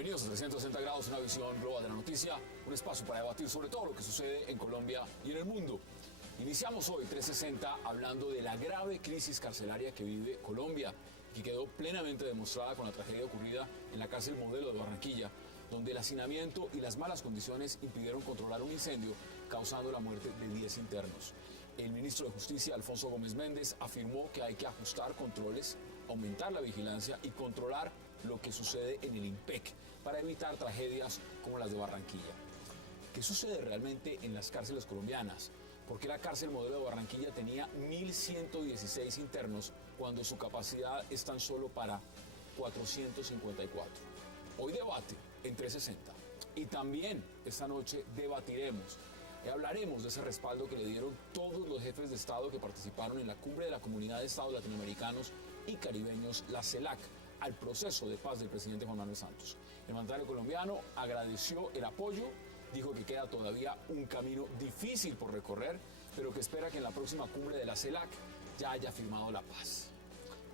Bienvenidos a 360 grados, una visión global de la noticia, un espacio para debatir sobre todo lo que sucede en Colombia y en el mundo. Iniciamos hoy 360 hablando de la grave crisis carcelaria que vive Colombia, que quedó plenamente demostrada con la tragedia ocurrida en la cárcel Modelo de Barranquilla, donde el hacinamiento y las malas condiciones impidieron controlar un incendio, causando la muerte de 10 internos. El ministro de Justicia, Alfonso Gómez Méndez, afirmó que hay que ajustar controles, aumentar la vigilancia y controlar lo que sucede en el IMPEC para evitar tragedias como las de Barranquilla. ¿Qué sucede realmente en las cárceles colombianas? ¿Por qué la cárcel Modelo de Barranquilla tenía 1.116 internos cuando su capacidad es tan solo para 454? Hoy debate en 360. Y también esta noche debatiremos y hablaremos de ese respaldo que le dieron todos los jefes de Estado que participaron en la cumbre de la Comunidad de Estados Latinoamericanos y Caribeños, la CELAC, al proceso de paz del presidente Juan Manuel Santos. El mandatario colombiano agradeció el apoyo, dijo que queda todavía un camino difícil por recorrer, pero que espera que en la próxima cumbre de la CELAC ya haya firmado la paz.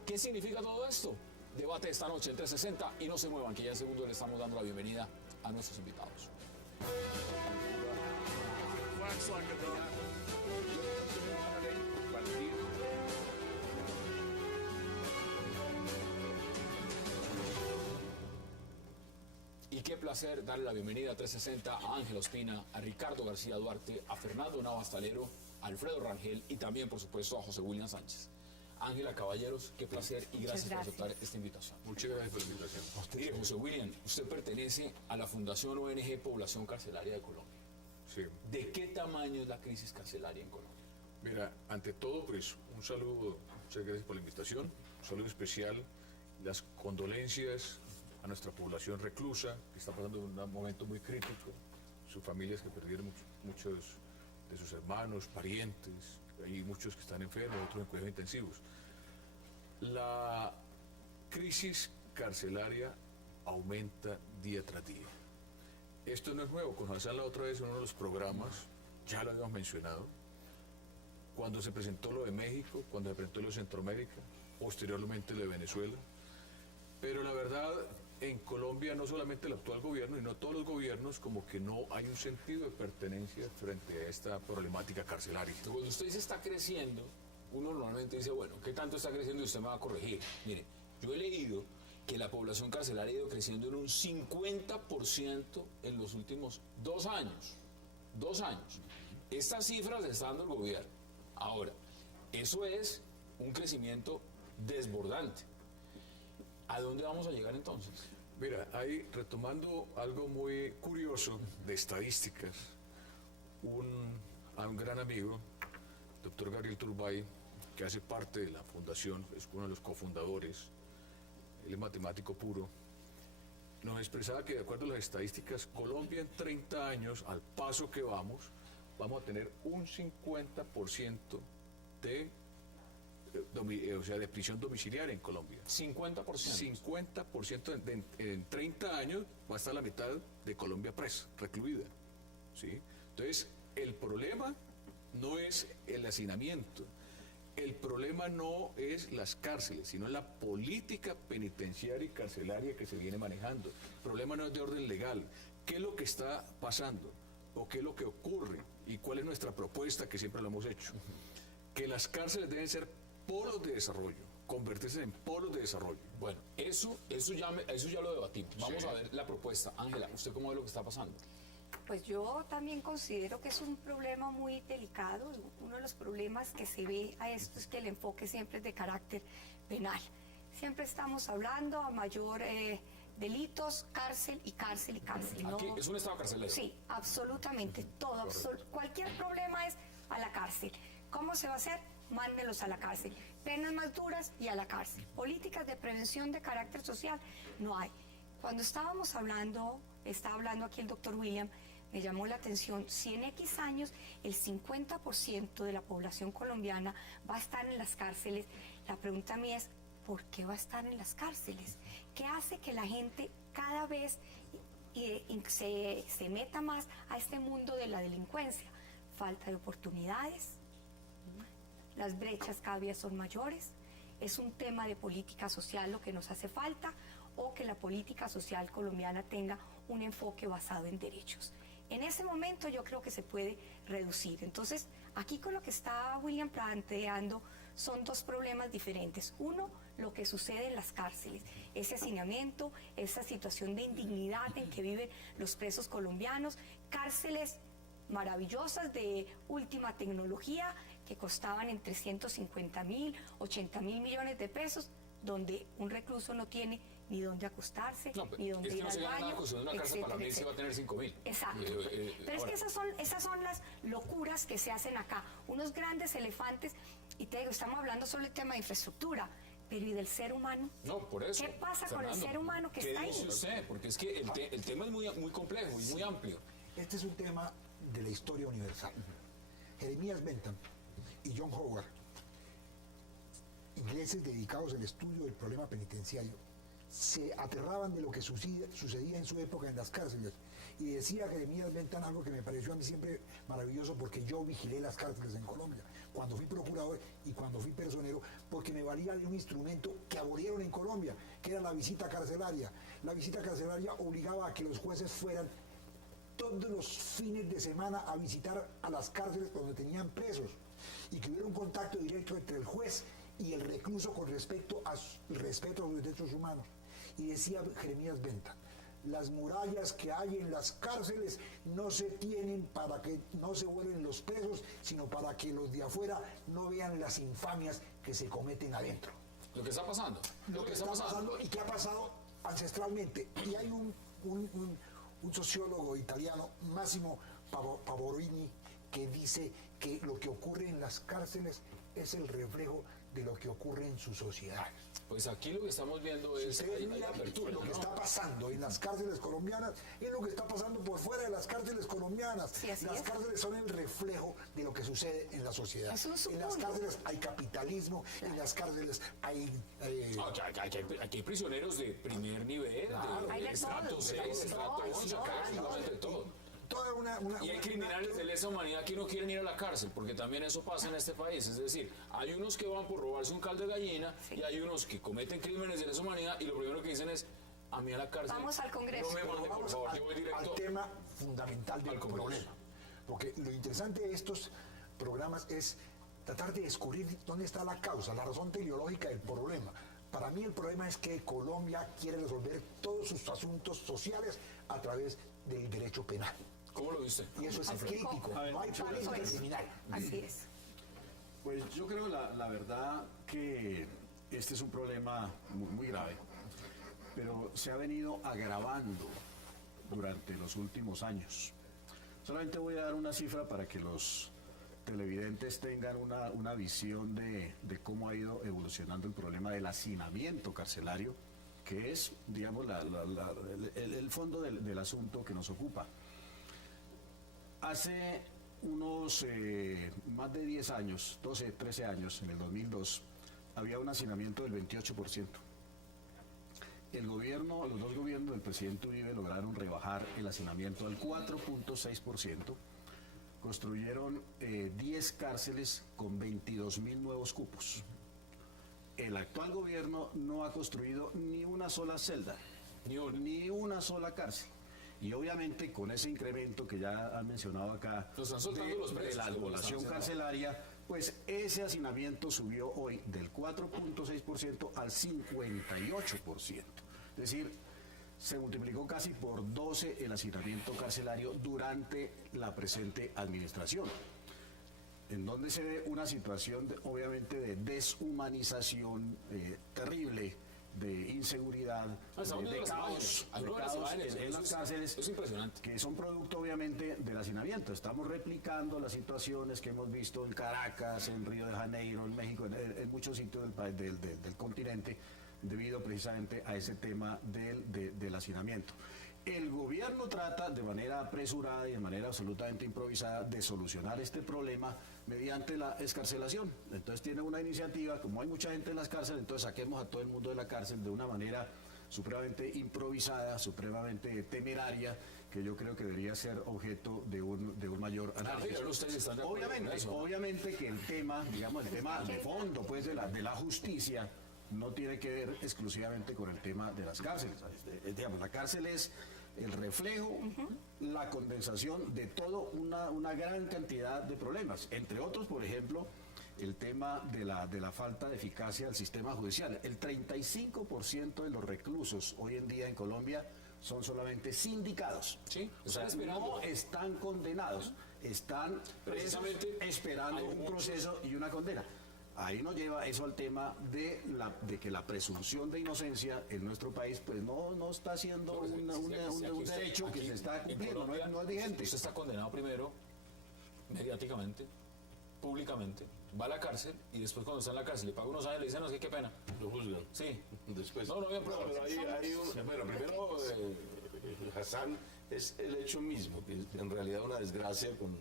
¿Qué significa todo esto? Debate esta noche en 360 y no se muevan, que ya en segundo le estamos dando la bienvenida a nuestros invitados. Y qué placer darle la bienvenida a 360 a Ángela Ospina, a Ricardo García Duarte, a Fernando Navas Talero, a Alfredo Rangel y también, por supuesto, a José William Sánchez. Ángela, caballeros, qué placer y gracias por aceptar esta invitación. Muchas gracias por la invitación. Mire, José William, usted pertenece a la Fundación ONG Población Carcelaria de Colombia. Sí. ¿De qué tamaño es la crisis carcelaria en Colombia? Mira, ante todo, pues, un saludo, muchas gracias por la invitación, un saludo especial, las condolencias a nuestra población reclusa, que está pasando un momento muy crítico, sus familias que perdieron muchos de sus hermanos, parientes, hay muchos que están enfermos, otros en cuidados intensivos. La crisis carcelaria aumenta día tras día. Esto no es nuevo, con Hassan la otra vez en uno de los programas, ya lo habíamos mencionado, cuando se presentó lo de México, cuando se presentó lo de Centroamérica, posteriormente lo de Venezuela. Pero la verdad, en Colombia no solamente el actual gobierno, sino todos los gobiernos, como que no hay un sentido de pertenencia frente a esta problemática carcelaria. Cuando usted dice está creciendo, uno normalmente dice, bueno, ¿qué tanto está creciendo? Y usted me va a corregir. Mire, yo he leído que la población carcelaria ha ido creciendo en un 50% en los últimos 2 años. 2 años. Estas cifras las está dando el gobierno. Ahora, eso es un crecimiento desbordante. ¿A dónde vamos a llegar entonces? Mira, ahí retomando algo muy curioso de estadísticas, a un gran amigo, doctor Gabriel Turbay, que hace parte de la fundación, es uno de los cofundadores, él es matemático puro, nos expresaba que de acuerdo a las estadísticas, Colombia en 30 años, al paso que vamos a tener un 50% de prisión domiciliaria en Colombia. 50%. 50% en 30 años va a estar la mitad de Colombia presa, recluida. ¿Sí? Entonces, el problema no es el hacinamiento, el problema no es las cárceles, sino la política penitenciaria y carcelaria que se viene manejando. El problema no es de orden legal. ¿Qué es lo que está pasando? ¿O qué es lo que ocurre? ¿Y cuál es nuestra propuesta, que siempre lo hemos hecho? Que las cárceles deben ser polos de desarrollo, convertirse en polos de desarrollo. Bueno, eso ya lo debatimos. Vamos a ver la propuesta. Ángela, ¿usted cómo ve lo que está pasando? Pues yo también considero que es un problema muy delicado. Uno de los problemas que se ve a esto es que el enfoque siempre es de carácter penal. Siempre estamos hablando a mayor delitos, cárcel y cárcel y cárcel. ¿No? Aquí es un estado carcelero. Sí, absolutamente todo. Cualquier problema es a la cárcel. ¿Cómo se va a hacer? Mándenlos a la cárcel. Penas más duras y a la cárcel. Políticas de prevención de carácter social no hay. Cuando estaba hablando aquí el doctor William, me llamó la atención, si en X años el 50% de la población colombiana va a estar en las cárceles, la pregunta mía es, ¿por qué va a estar en las cárceles? ¿Qué hace que la gente cada vez se meta más a este mundo de la delincuencia? Falta de oportunidades, las brechas cada día son mayores, es un tema de política social lo que nos hace falta, o que la política social colombiana tenga un enfoque basado en derechos. En ese momento yo creo que se puede reducir. Entonces, aquí con lo que está William planteando son dos problemas diferentes. Uno, lo que sucede en las cárceles, ese hacinamiento, esa situación de indignidad en que viven los presos colombianos, cárceles maravillosas de última tecnología que costaban entre 150.000, 80.000 millones de pesos, donde un recluso no tiene ni dónde acostarse, ni dónde ir al baño, una cárcel para mí se va a tener 5.000. Exacto. Pero ahora, es que esas son las locuras que se hacen acá. Unos grandes elefantes, y te digo, estamos hablando solo del tema de infraestructura, pero ¿y del ser humano? No, por eso. ¿Qué pasa con el ser humano que ¿qué está ahí? dice usted? Porque es que el tema es muy complejo y muy amplio. Este es un tema de la historia universal. Jeremías Bentham y John Howard, ingleses dedicados al estudio del problema penitenciario, se aterraban de lo que sucedía en su época en las cárceles. Y decía Jeremías Bentham algo que me pareció a mí siempre maravilloso, porque yo vigilé las cárceles en Colombia, cuando fui procurador y cuando fui personero, porque me valía de un instrumento que abolieron en Colombia, que era la visita carcelaria. La visita carcelaria obligaba a que los jueces fueran todos los fines de semana a visitar a las cárceles donde tenían presos, y que hubiera un contacto directo entre el juez y el recluso con respecto a los derechos humanos. Y decía Jeremías Bentham, las murallas que hay en las cárceles no se tienen para que no se vuelen los presos, sino para que los de afuera no vean las infamias que se cometen adentro. Lo que está pasando. Lo que está pasando y que ha pasado ancestralmente. Y hay un sociólogo italiano, Massimo Pavorini, que dice que lo que ocurre en las cárceles es el reflejo de lo que ocurre en su sociedad. Pues aquí lo que estamos viendo es la apertura. Lo que está pasando en las cárceles colombianas es lo que está pasando por fuera de las cárceles colombianas. Sí, las cárceles son el reflejo de lo que sucede en la sociedad. En las cárceles hay capitalismo, en las cárceles hay... Aquí hay prisioneros de primer nivel, de estrato 6, estrato 11, acá hay absolutamente de todo. Y hay criminales de lesa humanidad que no quieren ir a la cárcel, porque también eso pasa en este país. Es decir, hay unos que van por robarse un caldo de gallina, y hay unos que cometen crímenes de lesa humanidad y lo primero que dicen es: a mí a la cárcel. Vamos al Congreso. No me manden, por favor, yo voy directo al tema fundamental del problema. Porque lo interesante de estos programas es tratar de descubrir dónde está la causa, la razón teleológica del problema. Para mí el problema es que Colombia quiere resolver todos sus asuntos sociales a través del derecho penal. ¿Cómo lo viste? Y eso es crítico. No hay política criminal. Así es. Pues yo creo la verdad que este es un problema muy grave, pero se ha venido agravando durante los últimos años. Solamente voy a dar una cifra para que los televidentes tengan una visión de cómo ha ido evolucionando el problema del hacinamiento carcelario, que es, digamos, el fondo del asunto que nos ocupa. Hace unos más de 10 años, 12, 13 años, en el 2002, había un hacinamiento del 28%. Los dos gobiernos del presidente Uribe lograron rebajar el hacinamiento al 4.6%. Construyeron 10 cárceles con 22.000 nuevos cupos. El actual gobierno no ha construido ni una sola celda, ni una sola cárcel. Y obviamente con ese incremento que ya han mencionado acá de la población carcelaria, pues ese hacinamiento subió hoy del 4.6% al 58%. Es decir, se multiplicó casi por 12 el hacinamiento carcelario durante la presente administración, en donde se ve una situación obviamente de deshumanización terrible, de inseguridad, de caos en las cárceles, es impresionante, que son producto obviamente del hacinamiento. Estamos replicando las situaciones que hemos visto en Caracas, en Río de Janeiro, en México, en muchos sitios del continente, debido precisamente a ese tema del hacinamiento. El gobierno trata de manera apresurada y de manera absolutamente improvisada de solucionar este problema mediante la excarcelación. Entonces tiene una iniciativa, como hay mucha gente en las cárceles, entonces saquemos a todo el mundo de la cárcel de una manera supremamente improvisada, supremamente temeraria, que yo creo que debería ser objeto de un mayor análisis. Obviamente que el tema, digamos, el tema de fondo pues de la justicia, no tiene que ver exclusivamente con el tema de las cárceles. Digamos, la cárcel es el reflejo, la condensación de toda una gran cantidad de problemas. Entre otros, por ejemplo, el tema de la falta de eficacia del sistema judicial. El 35% de los reclusos hoy en día en Colombia son solamente sindicados. Sí, o sea, no están condenados, están precisamente esperando un proceso y una condena. Ahí nos lleva eso al tema de que la presunción de inocencia en nuestro país pues no está siendo un derecho que se está cumpliendo, no es vigente. Usted está condenado primero, mediáticamente, públicamente, va a la cárcel y después cuando está en la cárcel le paga unos años y le dicen, no, es que qué pena. Lo juzgan. Sí. Después. No había pruebas. Pero bueno, primero, Hassan, es el hecho mismo, que es en realidad una desgracia con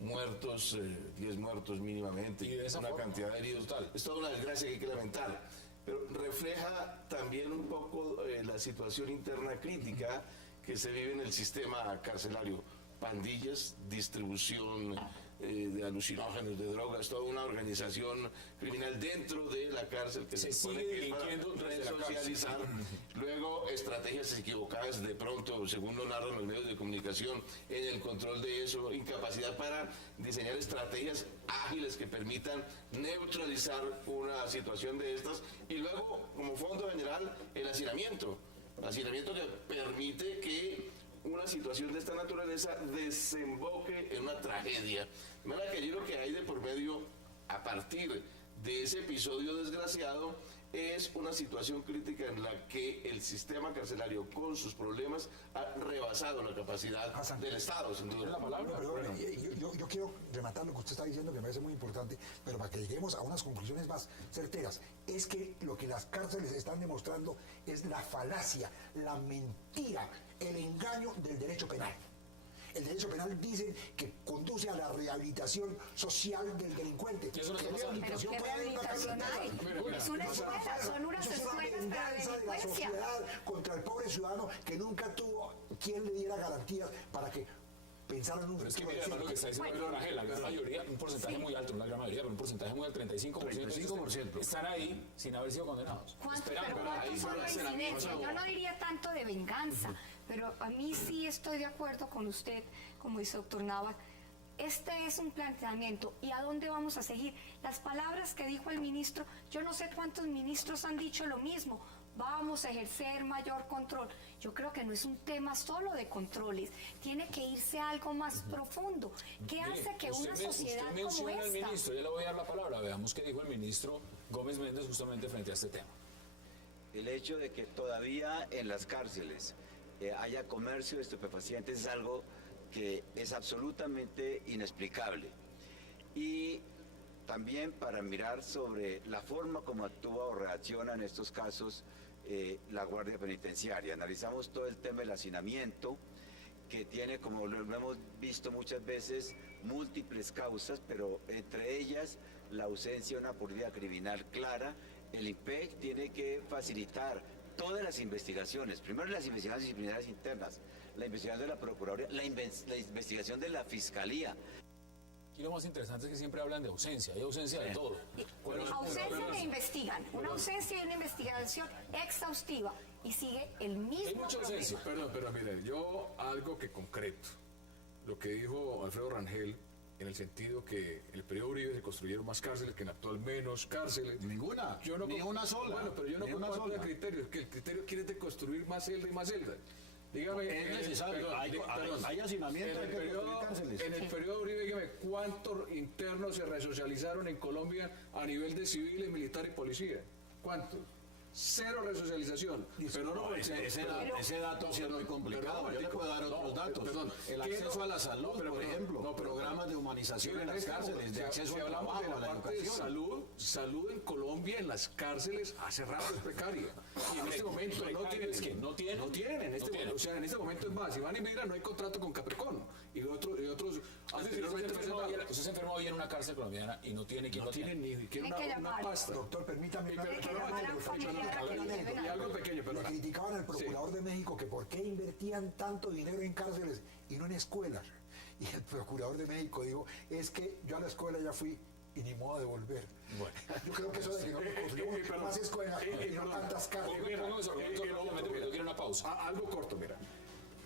muertos, 10 muertos mínimamente, Y de esa una forma, cantidad de heridos. total. Es toda una desgracia que hay que lamentar. Pero refleja también un poco la situación interna crítica que se vive en el sistema carcelario. Pandillas, distribución de alucinógenos, de drogas, toda una organización criminal dentro de la cárcel que Se supone sigue que es para delinquiendo desde la resocializar. Luego, estrategias equivocadas de pronto, según lo narran los medios de comunicación, en el control de eso, incapacidad para diseñar estrategias ágiles que permitan neutralizar una situación de estas. Y luego, como fondo general, el hacinamiento que permite que una situación de esta naturaleza desemboque en una tragedia. De manera que yo lo que hay de por medio, a partir de ese episodio desgraciado, es una situación crítica en la que el sistema carcelario, con sus problemas, ha rebasado la capacidad del Estado, sin duda. Yo quiero rematar lo que usted está diciendo, que me parece muy importante, pero para que lleguemos a unas conclusiones más certeras. Es que lo que las cárceles están demostrando es la falacia, la mentira, el engaño del derecho penal. El derecho penal dice que conduce a la rehabilitación social del delincuente. ¿Y eso no ¿Qué está pasando? rehabilitación ¿Pero qué puede haber en una cárcel rehabilitación penal? hay? Es una escuela, son unas Eso es una escuelas para venganza de la delincuencia. sociedad contra el pobre ciudadano que nunca tuvo quien le diera garantías para que pensaran en un Pero es que futuro mira, además lo que está diciendo Bueno. Pedro Rangel, la gran mayoría, un porcentaje muy alto, no la gran mayoría, pero un porcentaje muy alto, 35%, están ahí sin haber sido condenados. Pero ¿cuántos son reincidencia? Yo no diría tanto de venganza, pero a mí sí estoy de acuerdo con usted, como dice el doctor Nava. Este es un planteamiento. ¿Y a dónde vamos a seguir? Las palabras que dijo el ministro, yo no sé cuántos ministros han dicho lo mismo. Vamos a ejercer mayor control. Yo creo que no es un tema solo de controles, tiene que irse a algo más profundo. ¿Qué hace que una sociedad usted como menciona al esta? ministro, ya le voy a dar la palabra, veamos qué dijo el ministro Gómez Méndez justamente frente a este tema. El hecho de que todavía en las cárceles haya comercio de estupefacientes es algo que es absolutamente inexplicable. Y también para mirar sobre la forma como actúa o reacciona en estos casos la Guardia Penitenciaria. Analizamos todo el tema del hacinamiento, que tiene, como lo hemos visto muchas veces, múltiples causas, pero entre ellas la ausencia de una política criminal clara. El IMPEC tiene que facilitar todas las investigaciones, primero las investigaciones disciplinarias internas, la investigación de la Procuraduría, la investigación de la Fiscalía. Aquí lo más interesante es que siempre hablan de ausencia, hay ausencia de todo. Ausencia de investigan, una ausencia y una investigación exhaustiva y sigue el mismo Hay mucha problema. ausencia. Pero mire, yo algo que concreto, lo que dijo Alfredo Rangel, en el sentido que en el periodo Uribe se construyeron más cárceles que en la actual menos cárceles. Ninguna, ni una sola. Bueno, pero yo no ni una comparto el sola. criterio, es que el criterio quiere de construir más celdas y más celdas. Dígame, Es necesario, hay hacinamiento, hay que construir cárceles. en el periodo Uribe, dígame, ¿cuántos internos se resocializaron en Colombia a nivel de civiles, militar y policía? ¿Cuántos? Cero resocialización. Pero no, Ese dato sí es muy complicado. Yo le puedo dar otros datos. El acceso a la salud, por ejemplo, programas de humanización en las cárceles, de acceso al hablamos de trabajo, a la la parte de educación. salud en Colombia, en las cárceles, hace rato es precaria. Y en este momento no tienen. No tienen. En este momento, o sea, en este momento es más, si van y miran, no hay contrato con Capricorn. Y otros anteriormente Usted se enfermó hoy en una cárcel colombiana y no tiene quien no tienen ni siquiera Tienen que una llamar. pasta. Doctor, permítame. Tiene que llamar a un familiar a que le lleven Y algo. algo pequeño, pero Le criticaban al procurador de México que por qué invertían tanto dinero en cárceles y no en escuelas. Y el procurador de México dijo, es que yo a la escuela ya fui y ni modo de volver. Bueno. Yo creo que eso de que no construyamos más escuelas y no tantas casas. Pongo eso rápidamente porque yo quiero una pausa. Algo corto, mira.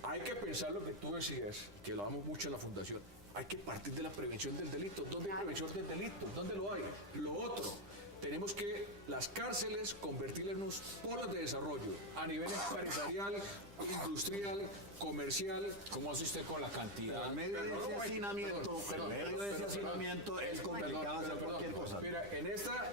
Hay que pensar lo que tú decías, que lo hablamos mucho en la Fundación. Hay que partir de la prevención del delito. ¿Dónde hay prevención del delito? ¿Dónde lo hay? Lo otro, tenemos que las cárceles convertirlas en unos polos de desarrollo a nivel empresarial, industrial, comercial. ¿Cómo hace usted con la cantidad? En medio de ese hacinamiento, es complicado hacer cualquier cosa. Mira,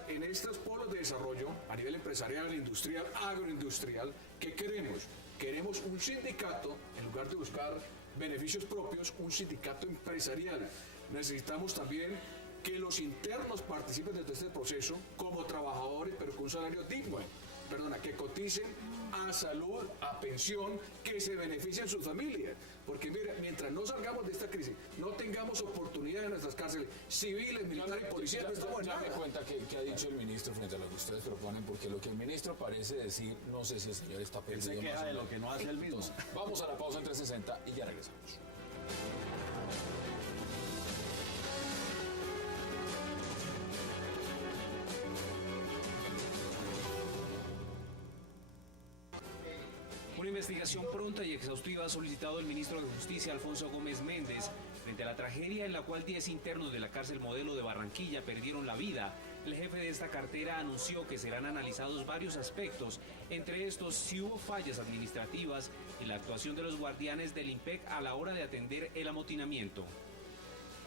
en estos polos de desarrollo, a nivel empresarial, industrial, agroindustrial, ¿qué queremos? Queremos un sindicato, en lugar de buscar beneficios propios, un sindicato empresarial. Necesitamos también que los internos participen de este proceso como trabajadores, pero con un salario digno. Que coticen a salud, a pensión, que se beneficien sus familias. Porque mira, mientras no salgamos de esta crisis, no tengamos oportunidades en nuestras cárceles civiles, militares y policiales, no estamos en Ya me nada. cuenta que ha dicho el ministro frente a lo que ustedes proponen, porque lo que el ministro parece decir, no sé si el señor está Él se perdido. queja más o de lo menos. que no hace él mismo. Entonces, vamos a la pausa en 360 y ya regresamos. Una investigación pronta y exhaustiva ha solicitado el ministro de Justicia, Alfonso Gómez Méndez, frente a la tragedia en la cual 10 internos de la cárcel Modelo de Barranquilla perdieron la vida. El jefe de esta cartera anunció que serán analizados varios aspectos, entre estos si hubo fallas administrativas y la actuación de los guardianes del IMPEC a la hora de atender el amotinamiento.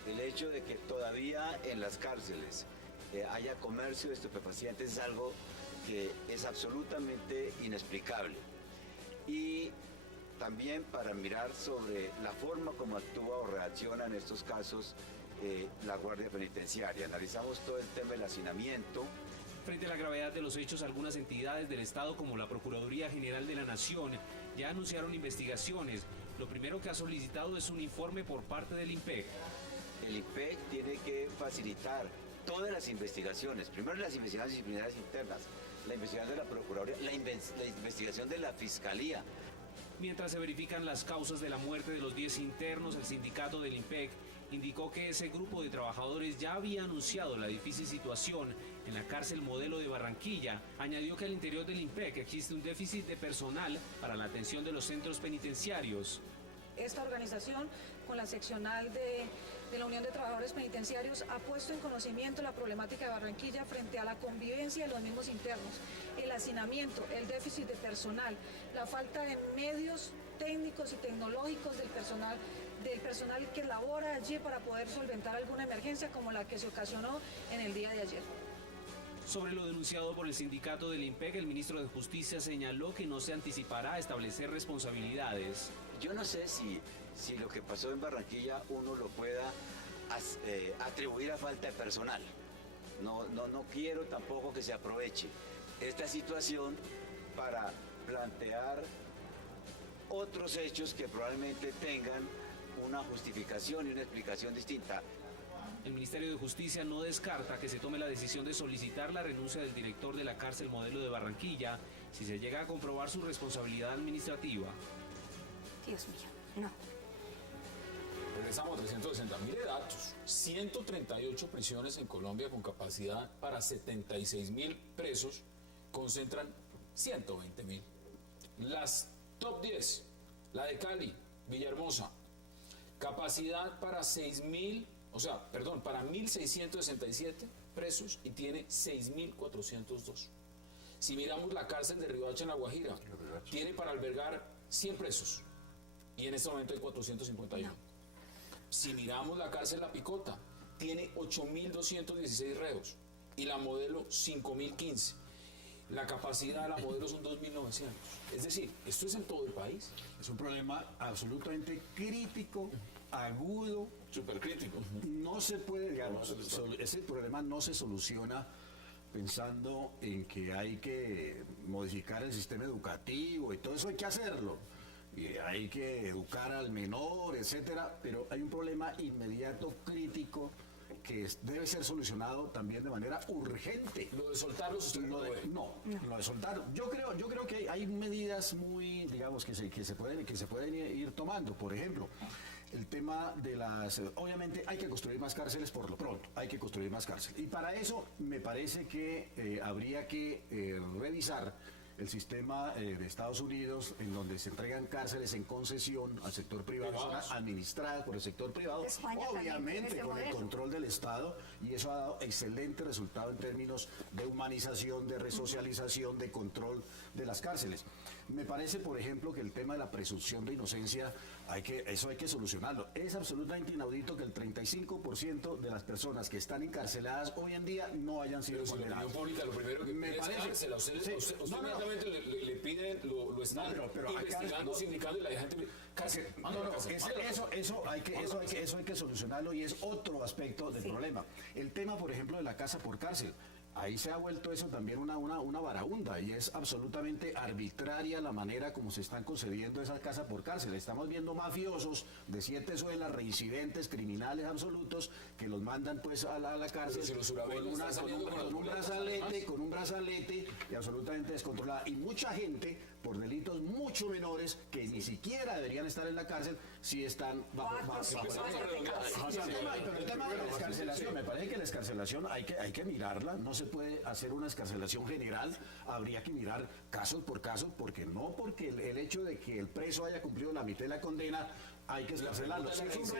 El hecho de que todavía en las cárceles haya comercio de estupefacientes es algo que es absolutamente inexplicable. Y también para mirar sobre la forma como actúa o reacciona en estos casos la Guardia Penitenciaria. Analizamos todo el tema del hacinamiento. Frente a la gravedad de los hechos, algunas entidades del Estado, como la Procuraduría General de la Nación, ya anunciaron investigaciones. Lo primero que ha solicitado es un informe por parte del IMPEC. El IMPEC tiene que facilitar todas las investigaciones. Primero las investigaciones disciplinarias internas, la investigación de la Procuraduría, la investigación de la Fiscalía. Mientras se verifican las causas de la muerte de los 10 internos, el sindicato del IMPEC indicó que ese grupo de trabajadores ya había anunciado la difícil situación en la cárcel Modelo de Barranquilla. Añadió que al interior del IMPEC existe un déficit de personal para la atención de los centros penitenciarios. Esta organización, con la seccional de la Unión de Trabajadores Penitenciarios, ha puesto en conocimiento la problemática de Barranquilla frente a la convivencia de los mismos internos, el hacinamiento, el déficit de personal, la falta de medios técnicos y tecnológicos del personal que labora allí para poder solventar alguna emergencia como la que se ocasionó en el día de ayer. Sobre lo denunciado por el sindicato del IMPEC, el ministro de Justicia señaló que no se anticipará a establecer responsabilidades. Yo no sé si lo que pasó en Barranquilla uno lo pueda atribuir a falta de personal. No quiero tampoco que se aproveche esta situación para plantear otros hechos que probablemente tengan una justificación y una explicación distinta. El Ministerio de Justicia no descarta que se tome la decisión de solicitar la renuncia del director de la cárcel Modelo de Barranquilla si se llega a comprobar su responsabilidad administrativa. Dios mío, no. Regresamos a 360. Mire datos. 138 prisiones en Colombia con capacidad para 76.000 presos concentran 120.000. Las top 10, la de Cali, Villahermosa, capacidad para 1.667 presos y tiene 6.402. Si miramos la cárcel de Riohacha en La Guajira, tiene para albergar 100 presos y en este momento hay 451. Si miramos la cárcel La Picota, tiene 8.216 reos y la Modelo 5.015. La capacidad de la Modelo son 2.900. Es decir, esto es en todo el país. Es un problema absolutamente crítico, agudo, Supercrítico. no se puede, digamos, ese problema no se soluciona pensando en que hay que modificar el sistema educativo y todo eso hay que hacerlo. Y hay que educar al menor, etcétera, pero hay un problema inmediato, crítico, que debe ser solucionado también de manera urgente. Lo de soltarlos, usted no lo ve. No, lo de soltar. Yo creo que hay medidas muy, digamos, que se pueden ir tomando. Por ejemplo, el tema de las... Obviamente hay que construir más cárceles por lo pronto, hay que construir más cárceles. Y para eso me parece que habría que revisar el sistema de Estados Unidos, en donde se entregan cárceles en concesión al sector privado, administradas por el sector privado, obviamente con el control del Estado, y eso ha dado excelente resultado en términos de humanización, de resocialización, de control de las cárceles. Me parece, por ejemplo, que el tema de la presunción de inocencia, eso hay que solucionarlo. Es absolutamente inaudito que el 35% de las personas que están encarceladas hoy en día no hayan sido condenadas. La opinión pública, lo primero que me parece, usted inmediatamente le piden, lo están investigando, sindicando, y la gente cárcel. Eso hay que solucionarlo, y es otro aspecto del problema. El tema, por ejemplo, de la casa por cárcel. Ahí se ha vuelto eso también una varaunda, y es absolutamente arbitraria la manera como se están concediendo esas casas por cárcel. Estamos viendo mafiosos de 7 suelas, reincidentes, criminales absolutos, que los mandan pues a la cárcel con un brazalete y absolutamente descontrolada. Y mucha gente, por delitos mucho menores, que ni siquiera deberían estar en la cárcel, sí están bajo Pero el tema de la escarcelación, me parece que la escarcelación hay que mirarla, no se puede hacer una escarcelación general, habría que mirar caso por caso, porque el hecho de que el preso haya cumplido la mitad de la condena, hay que escarcelarlo. Si es un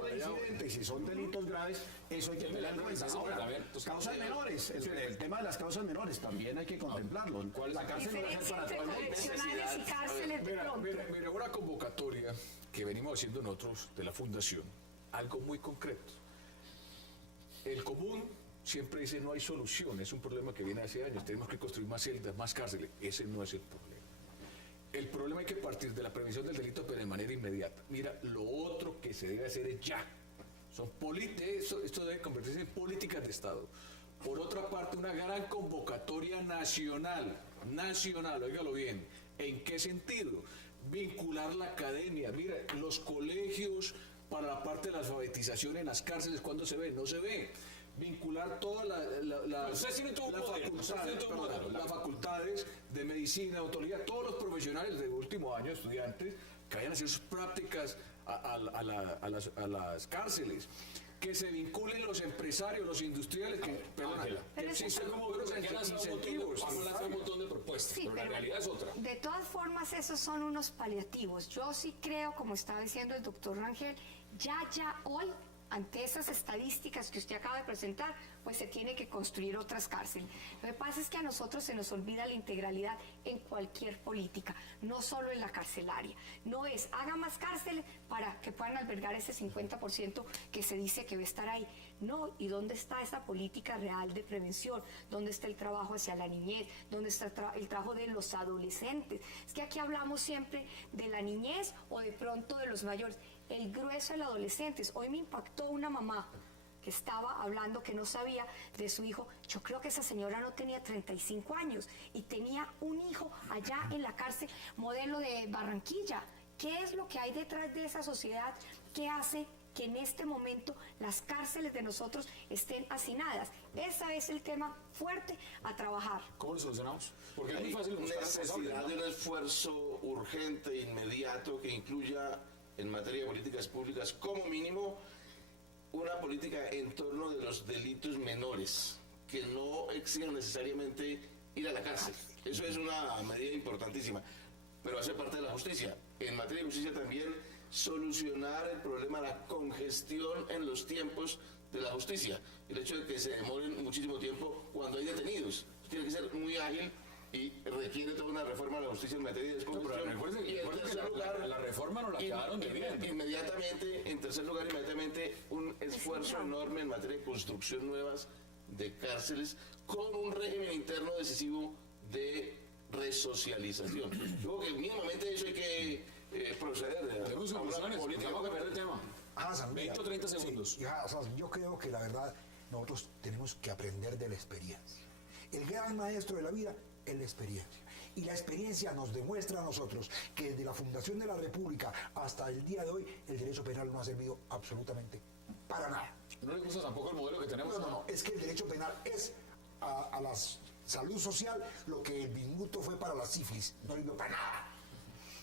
reincidente, si son delitos graves, eso hay que tener en cuenta. Ahora, causas menores, el tema de las causas menores también hay que contemplarlo. La cárcel no debe ser para todas las correccionales y cárceles de pronto. Mira, una convocatoria que venimos haciendo nosotros de la Fundación, algo muy concreto. El común siempre dice no hay solución, es un problema que viene hace años, tenemos que construir más celdas, más cárceles. Ese no es el problema. El problema hay que partir de la prevención del delito, pero de manera inmediata. Mira, lo otro que se debe hacer es ya. Esto debe convertirse en políticas de Estado. Por otra parte, una gran convocatoria nacional, óigalo bien. ¿En qué sentido? Vincular la academia. Mira, los colegios para la parte de la alfabetización en las cárceles, ¿cuándo se ve? No se ve. Vincular todas las facultades de medicina, odontología, todos los profesionales de último año, estudiantes, que vayan a hacer sus prácticas a las cárceles. Que se vinculen los empresarios, los industriales, que existen como unos incentivos. Un montón de propuestas, sí, pero la realidad es otra. De todas formas, esos son unos paliativos. Yo sí creo, como estaba diciendo el doctor Rangel, ya hoy, ante esas estadísticas que usted acaba de presentar, pues se tiene que construir otras cárceles. Lo que pasa es que a nosotros se nos olvida la integralidad en cualquier política, no solo en la carcelaria. No es, haga más cárceles para que puedan albergar ese 50% que se dice que va a estar ahí. No, ¿y dónde está esa política real de prevención? ¿Dónde está el trabajo hacia la niñez? ¿Dónde está el trabajo de los adolescentes? Es que aquí hablamos siempre de la niñez o de pronto de los mayores. El grueso de los adolescentes. Hoy me impactó una mamá que estaba hablando que no sabía de su hijo. Yo creo que esa señora no tenía 35 años y tenía un hijo allá en la cárcel, modelo de Barranquilla. ¿Qué es lo que hay detrás de esa sociedad que hace que en este momento las cárceles de nosotros estén hacinadas? Ese es el tema fuerte a trabajar. ¿Cómo lo solucionamos? Porque es Hay muy fácil buscar necesidad de un esfuerzo urgente, inmediato, que incluya en materia de políticas públicas, como mínimo, una política en torno de los delitos menores, que no exigen necesariamente ir a la cárcel. Eso es una medida importantísima, pero hace parte de la justicia. En materia de justicia también solucionar el problema de la congestión en los tiempos de la justicia. El hecho de que se demoren muchísimo tiempo cuando hay detenidos. Tiene que ser muy ágil y requiere toda una reforma de la justicia en materia de descongestión. Pero recuerden que la reforma no la quedaron de bien. Inmediatamente, en tercer lugar, un esfuerzo enorme en materia de construcción nuevas de cárceles con un régimen interno decisivo de resocialización. Yo creo que mínimamente eso hay que proceder. Tenemos soluciones, política, vamos a cambiar de tema. 20 o 30 segundos. Sí, yo creo que la verdad nosotros tenemos que aprender de la experiencia. El gran maestro de la vida es la experiencia. Y la experiencia nos demuestra a nosotros que desde la fundación de la República hasta el día de hoy el derecho penal no ha servido absolutamente para nada. ¿No le gusta tampoco el modelo que tenemos? No, es que el derecho penal es a la salud social lo que el bismuto fue para la sífilis, no sirvió para nada.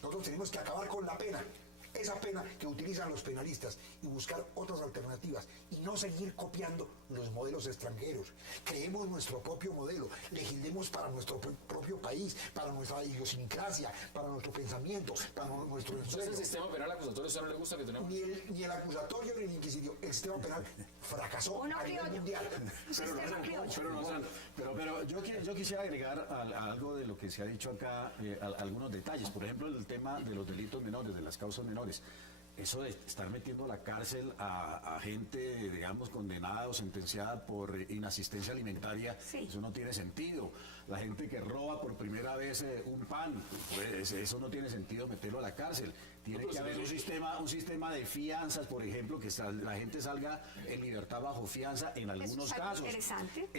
Nosotros tenemos que acabar con la pena. esa pena que utilizan los penalistas y buscar otras alternativas y no seguir copiando los modelos extranjeros. Creemos nuestro propio modelo, legislemos para nuestro propio país, para nuestra idiosincrasia, para nuestro pensamiento, para nuestro Entonces, ensueño. el sistema penal acusatorio, ¿a usted no le gusta que tenemos? Ni el acusatorio ni el inquisitorio. El sistema penal fracasó Uno a nivel criollo. mundial. Pero yo quisiera agregar algo de lo que se ha dicho acá, algunos detalles. Por ejemplo, el tema de los delitos menores, de las causas menores. Eso de estar metiendo a la cárcel a gente, digamos, condenada o sentenciada por inasistencia alimentaria, Sí. eso no tiene sentido. La gente que roba por primera vez un pan, pues, eso no tiene sentido meterlo a la cárcel. Tiene que haber un sistema de fianzas, por ejemplo, que la gente salga en libertad bajo fianza en algunos es algo casos. interesante.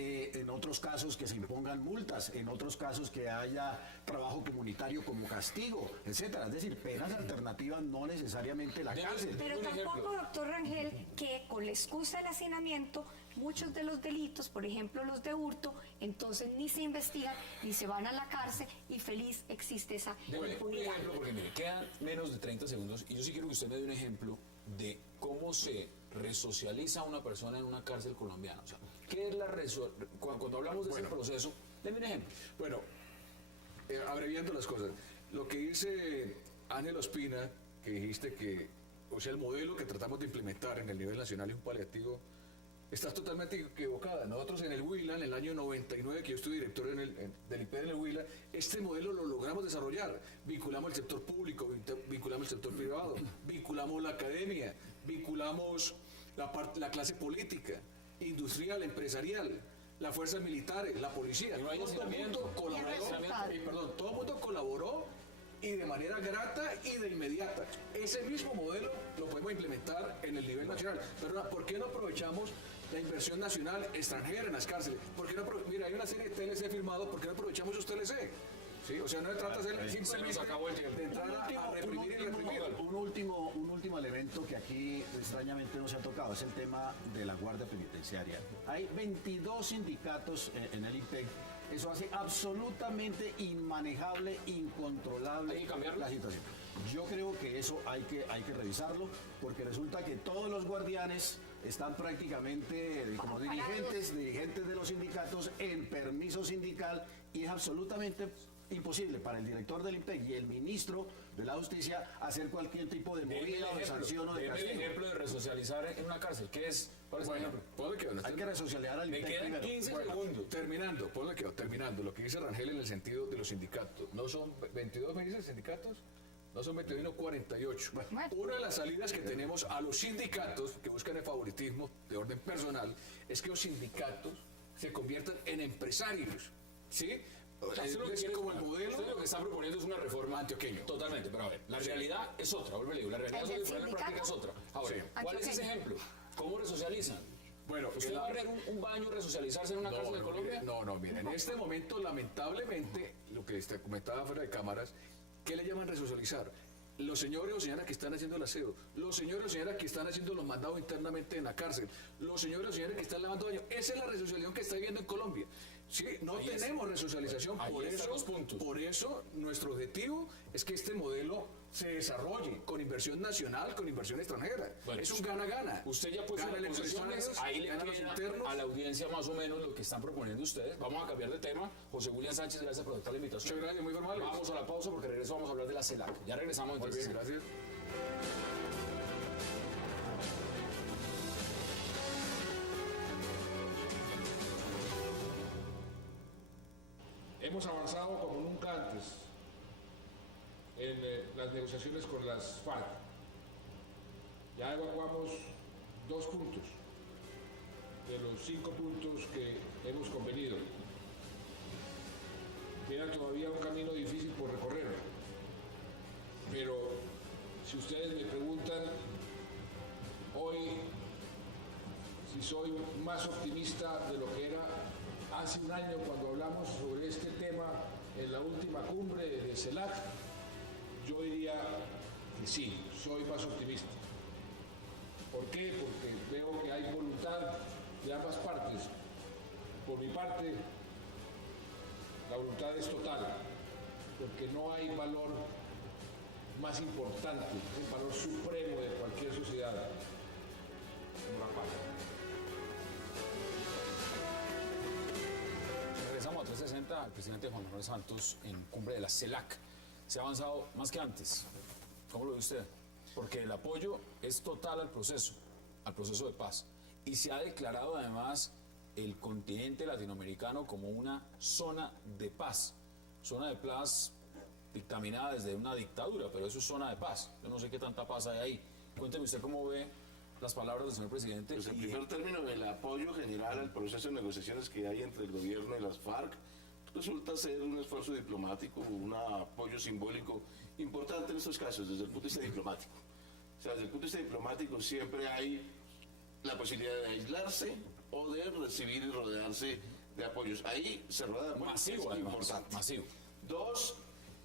En otros casos que se impongan multas, en otros casos que haya trabajo comunitario como castigo, etcétera. Es decir, penas alternativas, no necesariamente la cárcel. Pero un tampoco, ejemplo. doctor Rangel, que con la excusa del hacinamiento, muchos de los delitos, por ejemplo los de hurto, entonces ni se investigan, ni se van a la cárcel y feliz existe esa Déjame un impunidad. ejemplo, porque mire, quedan menos de 30 segundos y yo sí quiero que usted me dé un ejemplo de cómo se resocializa a una persona en una cárcel colombiana. O sea, ¿qué es la cuando hablamos de ese proceso? Deme un ejemplo. Bueno, abreviando las cosas, lo que dice Ángel Ospina, que dijiste que, o sea, el modelo que tratamos de implementar en el nivel nacional es un paliativo, estás totalmente equivocada. Nosotros en el Huila, en el año 99, que yo estuve director del IPED en el Huila, este modelo lo logramos desarrollar. Vinculamos el sector público, vinculamos el sector privado, vinculamos la academia, vinculamos la clase política, industrial, empresarial, las fuerzas militares, la policía. Y no hay Todo el mundo hacinamiento. colaboró, todo el mundo colaboró y de manera grata y de inmediata. Ese mismo modelo lo podemos implementar en el nivel nacional. Pero ¿por qué no aprovechamos la inversión nacional extranjera en las cárceles? ¿Por qué no mira, hay una serie de TLC firmado, ¿por qué no aprovechamos esos TLC? ¿Sí? O sea, no se trata de simplemente de entrar a reprimir y reprimir. Un último elemento que aquí extrañamente no se ha tocado es el tema de la Guardia Penitenciaria. Hay 22 sindicatos en el IPEC. Eso hace absolutamente inmanejable, incontrolable ¿Hay que cambiarlo? la situación. Yo creo que eso hay que revisarlo, porque resulta que todos los guardianes están prácticamente como dirigentes de los sindicatos en permiso sindical, y es absolutamente imposible para el director del IMPEC y el ministro de la Justicia hacer cualquier tipo de movida o de sanción o de Deme el castigo. ejemplo de resocializar en una cárcel. ¿Qué es? ¿Cuál es el ejemplo? Ponle que Hay que resocializar al Me IMPEC quedan primero. 15 Bueno, segundos. terminando, lo que dice Rangel en el sentido de los sindicatos. No son 22, me dicen, sindicatos, no son 22, sino 48. Bueno. Una de las salidas que tenemos a los sindicatos que buscan el favoritismo de orden personal es que los sindicatos se conviertan en empresarios, ¿sí? Usted lo que Es quiere- como el modelo. usted lo que está proponiendo es una reforma Antioqueño. Totalmente, pero a ver, la realidad es otra, vuelve a decir, la realidad ¿El es del otra, la práctica es otra. sindicato? Ahora, Sí. ¿cuál es ese Antioqueño. ejemplo? ¿Cómo resocializan? Bueno, ¿Usted va a abrir un baño y resocializarse en una cárcel de Colombia? Mire, en este momento, lamentablemente, lo que usted comentaba fuera de cámaras, ¿qué le llaman resocializar? Los señores o señoras que están haciendo el aseo, los señores o señoras que están haciendo los mandados internamente en la cárcel, los señores o señoras que están lavando baños. Esa es la resocialización que está viviendo en Colombia. Sí, no Ahí tenemos resocialización, ahí están los puntos. por eso nuestro objetivo es que este modelo se desarrolle con inversión nacional, con inversión extranjera. Bueno, es un gana-gana. Usted ya puso Gana en el posiciones, empresario, ahí le gana los queda internos. a la audiencia más o menos lo que están proponiendo ustedes. Vamos a cambiar de tema. José William Sánchez, gracias por aceptar la invitación. Muchas gracias, muy formal. Vamos a la pausa porque regreso vamos a hablar de la CELAC. Ya regresamos Muy entonces. bien, gracias. Hemos avanzado como nunca antes en las negociaciones con las FARC. Ya evacuamos 2 puntos de los 5 puntos que hemos convenido. Queda todavía un camino difícil por recorrer, pero si ustedes me preguntan hoy si soy más optimista de lo que era hace un año cuando hablamos sobre este tema en la última cumbre de CELAC, yo diría que sí, soy más optimista. ¿Por qué? Porque veo que hay voluntad de ambas partes. Por mi parte, la voluntad es total, porque no hay valor más importante, el valor supremo de cualquier sociedad, como la paz. Regresamos a 360 al presidente Juan Manuel Santos en cumbre de la CELAC. Se ha avanzado más que antes. ¿Cómo lo ve usted? Porque el apoyo es total al proceso de paz. Y se ha declarado además el continente latinoamericano como una zona de paz dictaminada desde una dictadura, pero eso es zona de paz. Yo no sé qué tanta paz hay ahí. Cuénteme usted cómo ve las palabras del señor presidente. Pues en primer término, el apoyo general al proceso de negociaciones que hay entre el gobierno y las FARC resulta ser un esfuerzo diplomático, un apoyo simbólico importante en estos casos desde el punto de vista diplomático. O sea, desde el punto de vista diplomático siempre hay la posibilidad de aislarse o de recibir y rodearse de apoyos. Ahí se rodea de apoyos, masivo, es además, importante. masivo. Dos,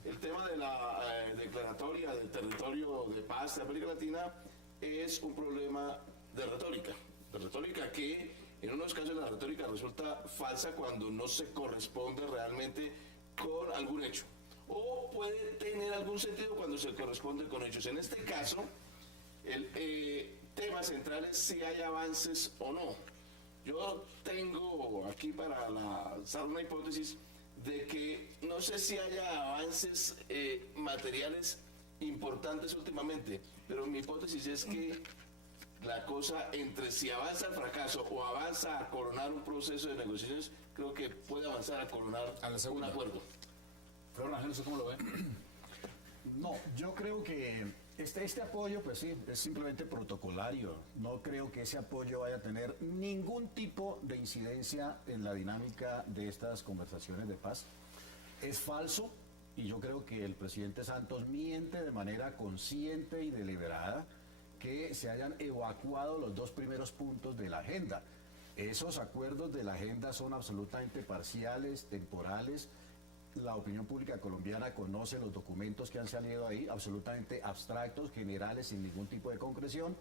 el tema de la declaratoria del territorio de paz de América Latina es un problema de retórica que en unos casos la retórica resulta falsa cuando no se corresponde realmente con algún hecho, o puede tener algún sentido cuando se corresponde con hechos. En este caso, el tema central es si hay avances o no. Yo tengo aquí para lanzar una hipótesis de que no sé si haya avances materiales importantes últimamente, pero mi hipótesis es que la cosa entre si avanza al fracaso o avanza a coronar un proceso de negociaciones, creo que puede avanzar a coronar un acuerdo. Flor Ángel, ¿usted cómo lo ve? No, yo creo que este apoyo, pues sí, es simplemente protocolario. No creo que ese apoyo vaya a tener ningún tipo de incidencia en la dinámica de estas conversaciones de paz. Es falso, y yo creo que el presidente Santos miente de manera consciente y deliberada que se hayan evacuado los dos primeros puntos de la agenda. Esos acuerdos de la agenda son absolutamente parciales, temporales. La opinión pública colombiana conoce los documentos que han salido ahí, absolutamente abstractos, generales, sin ningún tipo de concreción.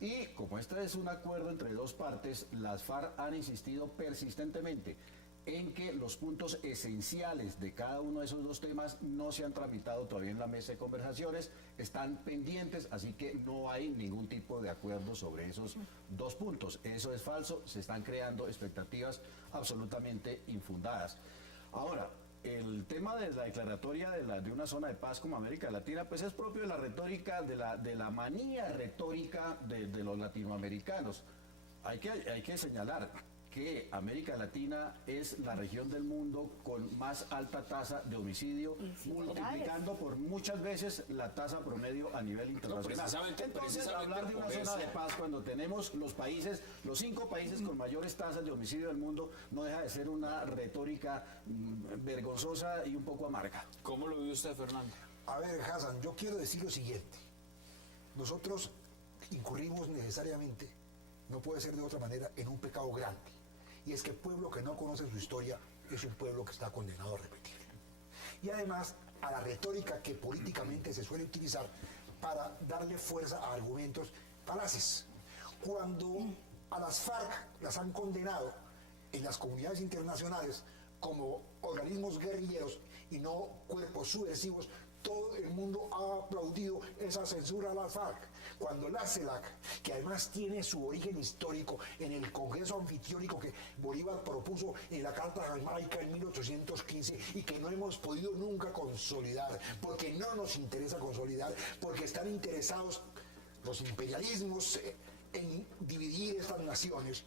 Y como este es un acuerdo entre dos partes, las FARC han insistido persistentemente en que los puntos esenciales de cada uno de esos dos temas no se han tramitado todavía en la mesa de conversaciones, están pendientes, así que no hay ningún tipo de acuerdo sobre esos dos puntos. Eso es falso, se están creando expectativas absolutamente infundadas. Ahora, el tema de la declaratoria de una zona de paz como América Latina, pues es propio de la retórica, de la manía retórica de los latinoamericanos. Hay que señalar que América Latina es la región del mundo con más alta tasa de homicidio, multiplicando por muchas veces la tasa promedio a nivel internacional. Entonces, hablar de una zona de paz cuando tenemos los 5 países con mayores tasas de homicidio del mundo, no deja de ser una retórica vergonzosa y un poco amarga. ¿Cómo lo vive usted, Fernando? A ver, Hassan, yo quiero decir lo siguiente. Nosotros incurrimos necesariamente, no puede ser de otra manera, en un pecado grande. Y es que el pueblo que no conoce su historia es un pueblo que está condenado a repetir. Y además a la retórica que políticamente se suele utilizar para darle fuerza a argumentos falaces. Cuando a las FARC las han condenado en las comunidades internacionales como organismos guerrilleros y no cuerpos subversivos, todo el mundo ha aplaudido esa censura a las FARC. Cuando la CELAC, que además tiene su origen histórico en el Congreso Anfitriónico que Bolívar propuso en la Carta Jamaica en 1815 y que no hemos podido nunca consolidar, porque no nos interesa consolidar, porque están interesados los imperialismos en dividir estas naciones.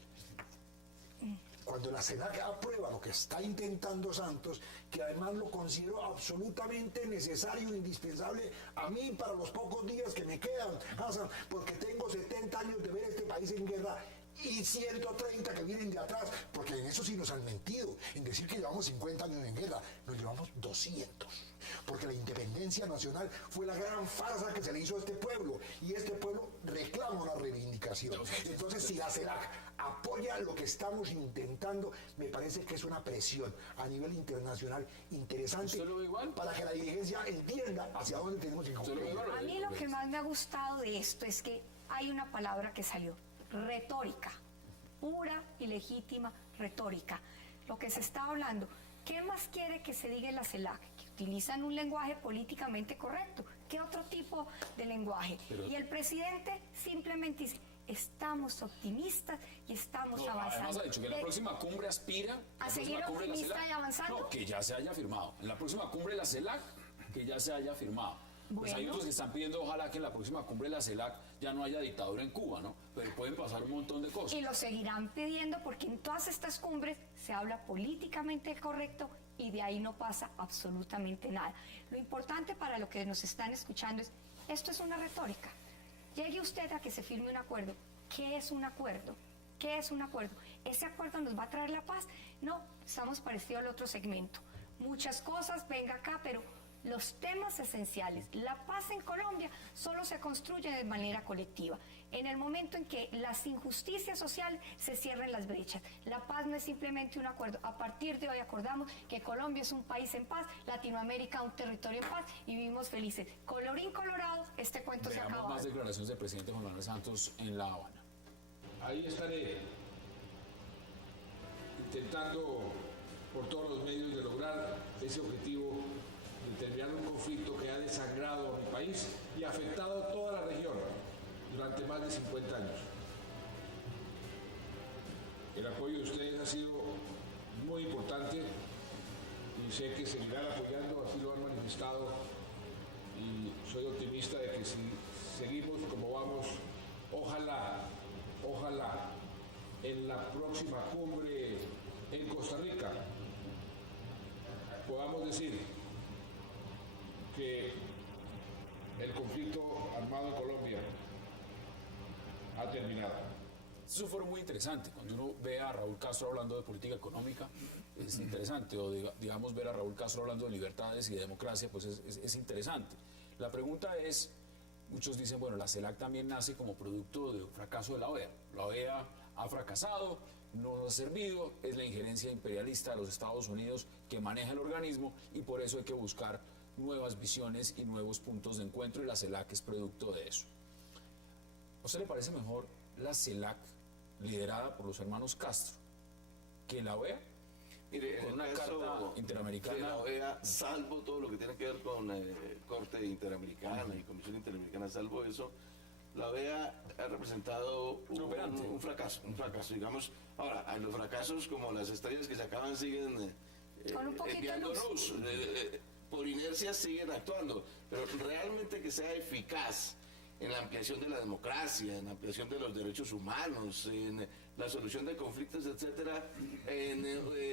Cuando la CELAC aprueba lo que está intentando Santos, que además lo considero absolutamente necesario e indispensable a mí para los pocos días que me quedan, Hassan, porque tengo 70 años de ver este país en guerra y 130 que vienen de atrás, porque en eso sí nos han mentido, en decir que llevamos 50 años en guerra, nos llevamos 200, porque la independencia nacional fue la gran farsa que se le hizo a este pueblo, y este pueblo reclama una reivindicación. Entonces, si la CELAC apoya lo que estamos intentando, me parece que es una presión a nivel internacional interesante para que la dirigencia entienda hacia dónde tenemos que ir. A mí lo que más me ha gustado de esto es que hay una palabra que salió: retórica, pura y legítima retórica. Lo que se está hablando, ¿qué más quiere que se diga en la CELAC? Que utilizan un lenguaje políticamente correcto, ¿Qué otro tipo de lenguaje? Y el presidente simplemente dice, estamos optimistas y estamos avanzando. Además ha dicho que en la próxima cumbre aspira a seguir optimista y avanzando. No, que ya se haya firmado. En la próxima cumbre de la CELAC, que ya se haya firmado. Pues hay otros que están pidiendo, ojalá que en la próxima cumbre de la CELAC ya no haya dictadura en Cuba, ¿no? Pero pueden pasar un montón de cosas. Y lo seguirán pidiendo porque en todas estas cumbres se habla políticamente correcto y de ahí no pasa absolutamente nada. Lo importante para lo que nos están escuchando es, esto es una retórica. Llegue usted a que se firme un acuerdo. ¿Qué es un acuerdo? ¿Qué es un acuerdo? ¿Ese acuerdo nos va a traer la paz? No, estamos parecidos al otro segmento. Muchas cosas, venga acá, pero los temas esenciales, la paz en Colombia solo se construye de manera colectiva. En el momento en que las injusticias sociales se cierren las brechas. La paz no es simplemente un acuerdo. A partir de hoy acordamos que Colombia es un país en paz, Latinoamérica un territorio en paz y vivimos felices. Colorín colorado, este cuento se acaba. Más declaraciones del presidente Juan Manuel Santos en La Habana. Ahí estaré intentando por todos los medios de lograr ese objetivo de terminar un conflicto que ha desangrado a mi país y ha afectado a toda la región durante más de 50 años. El apoyo de ustedes ha sido muy importante y sé que seguirán apoyando, así lo han manifestado, y soy optimista de que si seguimos como vamos, ojalá en la próxima cumbre en Costa Rica podamos decir que el conflicto armado en Colombia ha terminado. Es un foro muy interesante. Cuando uno ve a Raúl Castro hablando de política económica, es interesante. O digamos, ver a Raúl Castro hablando de libertades y de democracia, pues es interesante. La pregunta es, muchos dicen, bueno, la CELAC también nace como producto de un fracaso de la OEA. La OEA ha fracasado, no nos ha servido, es la injerencia imperialista de los Estados Unidos que maneja el organismo y por eso hay que buscar nuevas visiones y nuevos puntos de encuentro y la CELAC es producto de eso. ¿A usted le parece mejor la CELAC liderada por los hermanos Castro que la OEA? Mire, con una carta interamericana de la OEA, salvo todo lo que tiene que ver con Corte Interamericana y Comisión Interamericana, salvo eso, la OEA ha representado un fracaso, digamos. Ahora, a los fracasos como las estrellas que se acaban siguen enviando luz, por inercia siguen actuando, pero realmente que sea eficaz en la ampliación de la democracia, en la ampliación de los derechos humanos, en la solución de conflictos, etcétera, en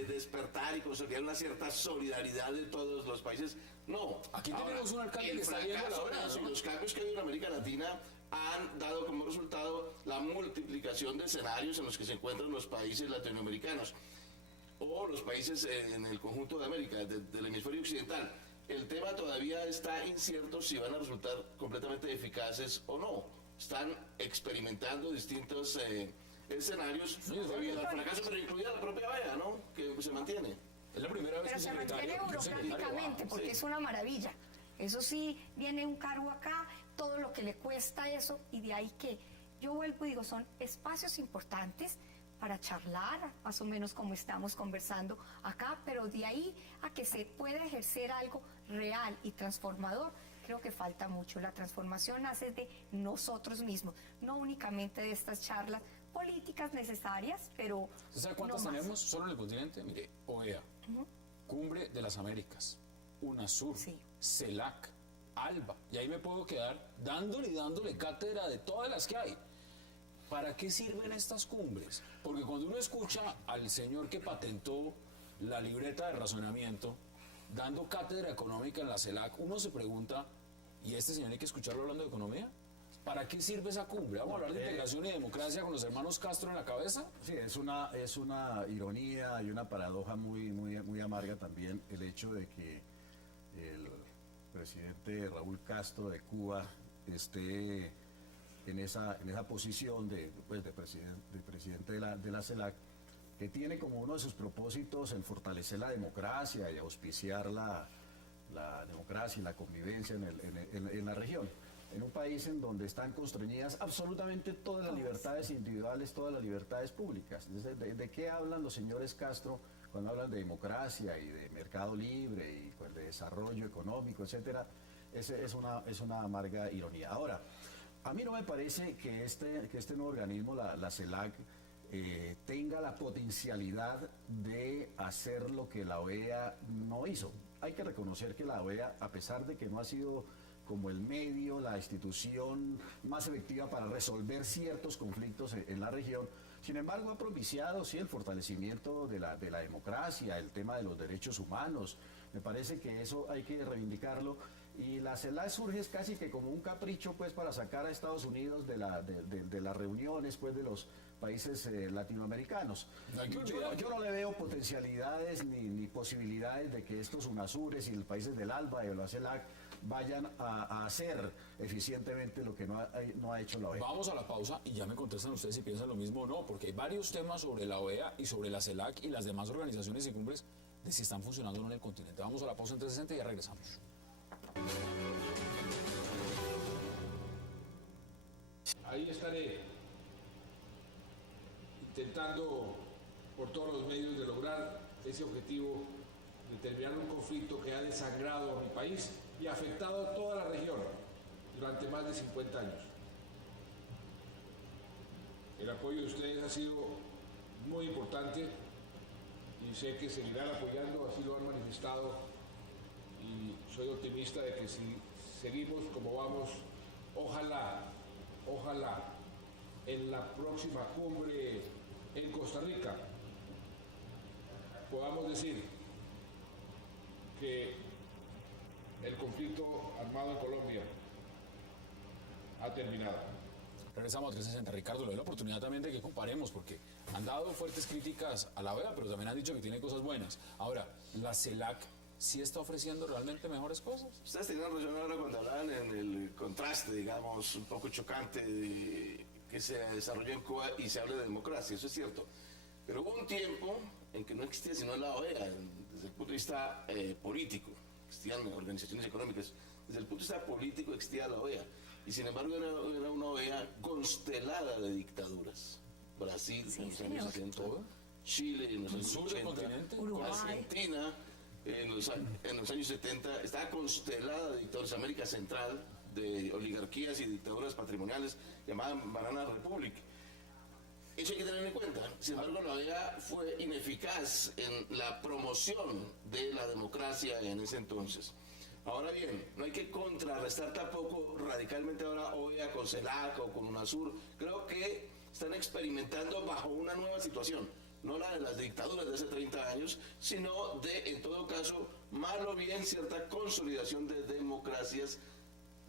despertar y consolidar una cierta solidaridad de todos los países. No. Aquí tenemos un alcalde que está viendo la hora, ¿no? Los cambios que hay en América Latina han dado como resultado la multiplicación de escenarios en los que se encuentran los países latinoamericanos o los países en el conjunto de América, del hemisferio occidental. El tema todavía está incierto si van a resultar completamente eficaces o no. Están experimentando distintos escenarios debido al fracaso, pero incluida la propia OEA, ¿no? Que se mantiene. Es la primera vez pero que se mantiene burocráticamente, porque es una maravilla. Eso sí, viene un cargo acá, todo lo que le cuesta eso, y de ahí que yo vuelvo y digo, son espacios importantes para charlar, más o menos como estamos conversando acá, pero de ahí a que se pueda ejercer algo real y transformador, creo que falta mucho. La transformación nace de nosotros mismos, no únicamente de estas charlas políticas necesarias, pero ¿usted sabe cuántas tenemos solo en el continente? Mire, OEA, Cumbre de las Américas, UNASUR, CELAC, ALBA, y ahí me puedo quedar dándole cátedra de todas las que hay. ¿Para qué sirven estas cumbres? Porque cuando uno escucha al señor que patentó la libreta de razonamiento dando cátedra económica en la CELAC, uno se pregunta, ¿y este señor hay que escucharlo hablando de economía? ¿Para qué sirve esa cumbre? ¿Vamos a hablar de integración y democracia con los hermanos Castro en la cabeza? Sí, es una ironía y una paradoja muy amarga también el hecho de que el presidente Raúl Castro de Cuba esté en esa posición de presidente de la CELAC, que tiene como uno de sus propósitos el fortalecer la democracia y auspiciar la democracia y la convivencia en la región. En un país en donde están constreñidas absolutamente todas las libertades individuales, todas las libertades públicas. ¿De qué hablan los señores Castro cuando hablan de democracia y de mercado libre y de desarrollo económico, etcétera? Es una amarga ironía. Ahora, a mí no me parece que este nuevo organismo, la CELAC, tenga la potencialidad de hacer lo que la OEA no hizo. Hay que reconocer que la OEA, a pesar de que no ha sido como el medio, la institución más efectiva para resolver ciertos conflictos en la región, sin embargo ha propiciado sí el fortalecimiento de la democracia, el tema de los derechos humanos. Me parece que eso hay que reivindicarlo. Y la CELAC surge casi que como un capricho pues para sacar a Estados Unidos de las reuniones pues de los países latinoamericanos. Yo no le veo potencialidades ni posibilidades de que estos UNASURES y los países del ALBA y la CELAC vayan a hacer eficientemente lo que no ha hecho la OEA. Vamos a la pausa y ya me contestan ustedes si piensan lo mismo o no, porque hay varios temas sobre la OEA y sobre la CELAC y las demás organizaciones y cumbres de si están funcionando o no en el continente. Vamos a la pausa en 360 y ya regresamos. Ahí estaré intentando por todos los medios de lograr ese objetivo de terminar un conflicto que ha desangrado a mi país y ha afectado a toda la región durante más de 50 años. El apoyo de ustedes ha sido muy importante y sé que seguirán apoyando, así lo han manifestado, y soy optimista de que si seguimos como vamos, ojalá en la próxima cumbre en Costa Rica podamos decir que el conflicto armado en Colombia ha terminado. Regresamos a 360. Ricardo, le doy la oportunidad también de que comparemos, porque han dado fuertes críticas a la OEA, pero también han dicho que tiene cosas buenas. Ahora, ¿la CELAC sí está ofreciendo realmente mejores cosas? Ustedes tenían razón ahora cuando hablaban en el contraste, digamos, un poco chocante que se desarrolló en Cuba y se habla de democracia, eso es cierto. Pero hubo un tiempo en que no existía sino la OEA, desde el punto de vista político. Existían organizaciones económicas. Desde el punto de vista político existía la OEA. Y sin embargo era una OEA constelada de dictaduras. Brasil en los años 60, Chile en los años 80, Argentina en los años 70, estaba constelada de dictaduras. América Central, de oligarquías y dictaduras patrimoniales, llamaban Banana Republic. Eso hay que tener en cuenta. Sin embargo, la OEA fue ineficaz en la promoción de la democracia en ese entonces. Ahora bien, no hay que contrarrestar tampoco radicalmente ahora OEA con CELAC o con UNASUR. Creo que están experimentando bajo una nueva situación, no la de las dictaduras de hace 30 años, sino de, en todo caso, mal o bien cierta consolidación de democracias.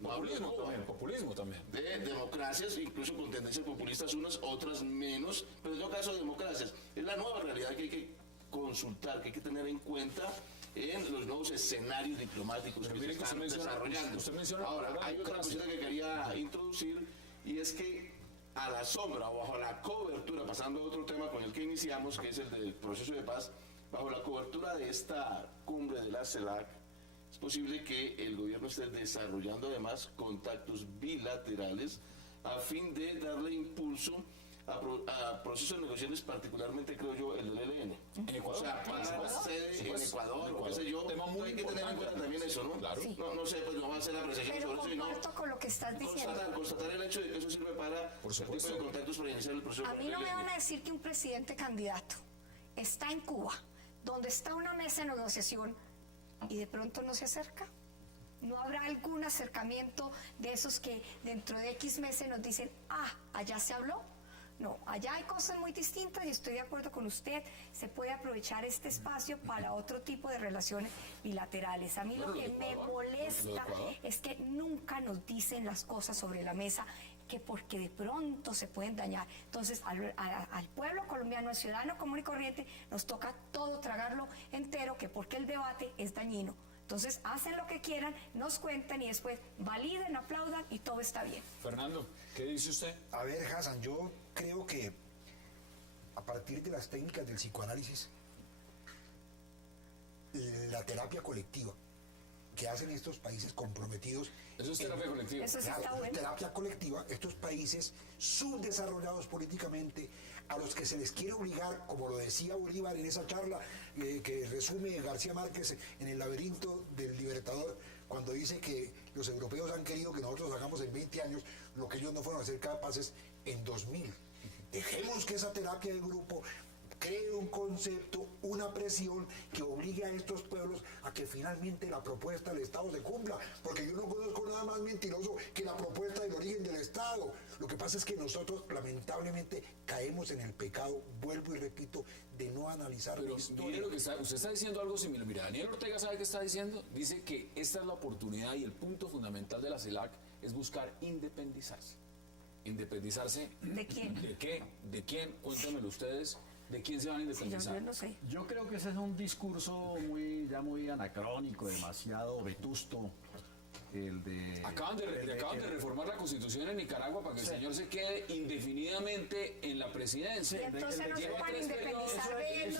Populismo también. De democracias, incluso con tendencias populistas unas, otras menos, pero en todo caso democracias. Es la nueva realidad que hay que consultar, que hay que tener en cuenta en los nuevos escenarios diplomáticos que se están desarrollando. Ahora, hay otra cosita que quería introducir, y es que a la sombra o bajo la cobertura, pasando a otro tema con el que iniciamos, que es el del proceso de paz, bajo la cobertura de esta cumbre de la CELAC, es posible que el gobierno esté desarrollando además contactos bilaterales a fin de darle impulso a procesos de negociaciones, particularmente creo yo el del ELN. En Ecuador. O sea, para sede en Ecuador, qué sé yo. Hay que tener en cuenta también eso, ¿no? Claro. Sí. No sé, pues no va a ser la apreciación Pero sobre eso, comparto con lo que estás diciendo. Constatar el hecho de que eso sirve para el tipo de contactos para iniciar el proceso. A mí no me van a decir que un presidente candidato está en Cuba, donde está una mesa de negociación, y de pronto no se acerca. ¿No habrá algún acercamiento de esos que dentro de X meses nos dicen, allá se habló? No, allá hay cosas muy distintas y estoy de acuerdo con usted, se puede aprovechar este espacio para otro tipo de relaciones bilaterales. A mí lo que me molesta es que nunca nos dicen las cosas sobre la mesa, que porque de pronto se pueden dañar. Entonces al pueblo colombiano, al ciudadano común y corriente, nos toca todo tragarlo entero, que porque el debate es dañino. Entonces hacen lo que quieran, nos cuentan y después validen, aplaudan y todo está bien. Fernando, ¿qué dice usted? A ver, Hassan, yo creo que a partir de las técnicas del psicoanálisis, la terapia colectiva que hacen estos países comprometidos. Eso es terapia colectiva. Eso sí está bueno. Terapia colectiva, estos países subdesarrollados políticamente, a los que se les quiere obligar, como lo decía Bolívar en esa charla que resume García Márquez en El laberinto del libertador, cuando dice que los europeos han querido que nosotros hagamos en 20 años lo que ellos no fueron a ser capaces en 2000. Dejemos que esa terapia de grupo cree un concepto, una presión que obligue a estos pueblos a que finalmente la propuesta del Estado se cumpla, porque yo no conozco nada más mentiroso que la propuesta del origen del Estado. Lo que pasa es que nosotros lamentablemente caemos en el pecado, vuelvo y repito, de no analizar la historia. Mire lo que usted está diciendo algo similar. Mira, Daniel Ortega, ¿sabe qué está diciendo? Dice que esta es la oportunidad y el punto fundamental de la CELAC es buscar independizarse. ¿Independizarse? ¿De quién? ¿De qué? ¿De quién? Cuéntenmelo ustedes. ¿De quién se van a independizar? Yo no sé. Yo creo que ese es un discurso ya muy anacrónico, demasiado vetusto. Acaban de reformar la Constitución en Nicaragua para que el señor se quede indefinidamente en la presidencia. Y entonces no se pueden independizar de él.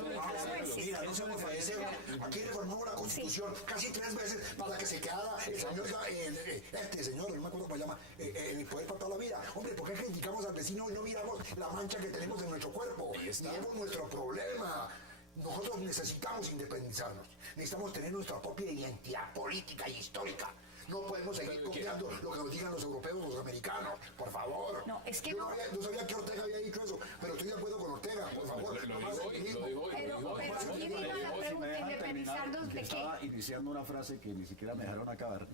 Mira, no se me parece. Aquí reformamos la Constitución casi 3 veces para que se quedara el señor, no me acuerdo cómo se llama, el poder para toda la vida. Hombre, ¿por qué criticamos al vecino y no miramos la mancha que tenemos en nuestro cuerpo? Miremos nuestro problema. Nosotros necesitamos independizarnos. Necesitamos tener nuestra propia identidad política y histórica. No podemos seguir copiando lo que nos digan los europeos o los americanos, por favor. No, es que yo no sabía que Ortega había dicho eso, pero estoy de acuerdo con Ortega, por favor. Lo dijo hoy. Pero aquí vino la pregunta, independizarnos de qué. Estaba iniciando una frase que ni siquiera me dejaron acabar.